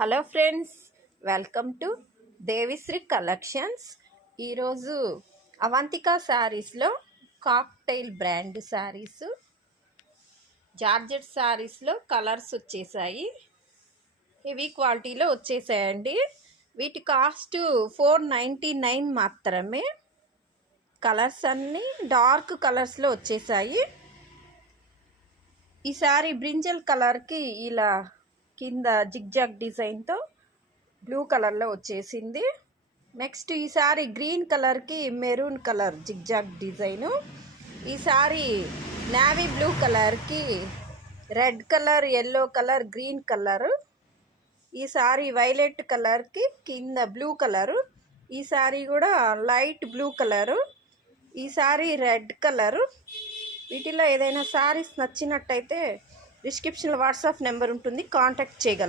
Hello friends, welcome to Devisri collections. ఈరోజు అవంతిక శారీస్లో cocktail brand sarees, georgette శారీస్లో కలర్స్ వచ్చేసాయి. హెవీ క్వాలిటీలో వచ్చేసాయండి. వీటి కాస్ట్ $499 మాత్రమే. కలర్స్ అన్నీ డార్క్ కలర్స్లో వచ్చేసాయి. ఈ శారీ బ్రింజల్ కలర్కి ఇలా కింద జిగ్జాగ్ డిజైన్తో బ్లూ కలర్లో వచ్చేసింది. నెక్స్ట్ ఈ సారీ గ్రీన్ కలర్కి మెరూన్ కలర్ జిగ్జాగ్ డిజైను. ఈ సారీ నేవీ బ్లూ కలర్కి red colour, yellow colour, green colour. ఈ సారీ వైలెట్ కలర్కి కింద బ్లూ కలరు. ఈ సారీ కూడా లైట్ బ్లూ కలరు. ఈ సారీ రెడ్ కలరు. వీటిలో ఏదైనా సారీస్ నచ్చినట్టయితే డిస్క్రిప్షన్లో వాట్సాప్ నెంబర్ ఉంటుంది, కాంటాక్ట్ చేయగలరు.